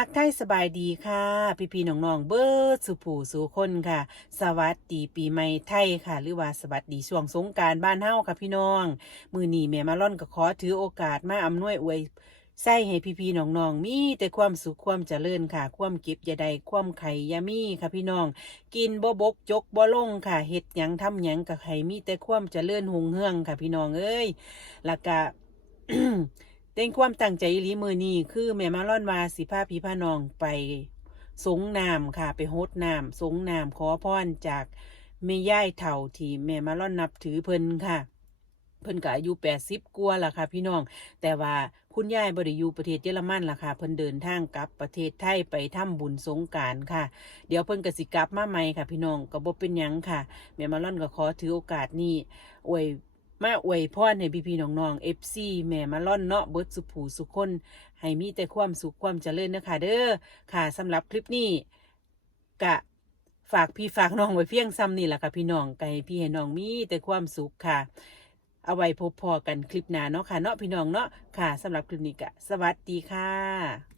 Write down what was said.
ทักทายสบายดีค่ะ พี่พี่ๆน้องๆเบิร์ดสุผูสุคนค่ะ สวัสดีปีใหม่ไทยค่ะ หรือว่าสวัสดีช่วงสงการบ้านเฮาค่ะพี่น้อง มือนีแม่มาล่อนก็ขอถือโอกาสมาอำนวยอวยใส่ให้พี่พี่ๆน้องๆมีแต่ความสุขความเจริญค่ะ ความก็บยาใดความไข่ยามีค่ะพี่น้อง กินบ่บกจกบ่ลงค่ะเฮ็ดหยังทำหยังกับไข่มีแต่ความเจริญหงเฮืองค่ะพี่น้องเอ้ยแล้วก็ เต็งความตั้งใจลีมือนี้คือแม่มาล่อนวาสิพาพี่พาน้องไปสงน้ำค่ะ ไปโฮดน้ำสงน้ำขอพรจากแม่ย่ายเฒ่าที่แม่มาล่อนนับถือเพิ่นค่ะ เพิ่นก็อายุแปดสิบกว่าละค่ะ พี่น้อง แต่ว่าคุณยายบริยูประเทศเยอรมันล่ะค่ะ เพิ่นเดินทางกลับประเทศไทยไปทำบุญสงการค่ะ เดี๋ยวเพิ่นกสิกลับมาใหม่ค่ะ พี่น้องก็บ่เป็นหยังค่ะแม่มาล่อนก็ขอถือโอกาสนี้อวย มาอวยพรให้พี่ๆน้องๆ FC แม่มาล่อนเนาะเบิดสุผูสุคนให้มีแต่ความสุขความเจริญนะคะเด้อค่ะสำหรับคลิปนี้กะฝากพี่ฝากน้องไว้เพียงซ้ำนี่แหละค่ะพี่น้องไก่พี่ให้น้องมีแต่ความสุขค่ะ เอาไว้พบพอกันคลิปหน้าเนาะค่ะเนาะพี่น้องเนาะค่ะสำหรับคลิปนี้กะสวัสดีค่ะ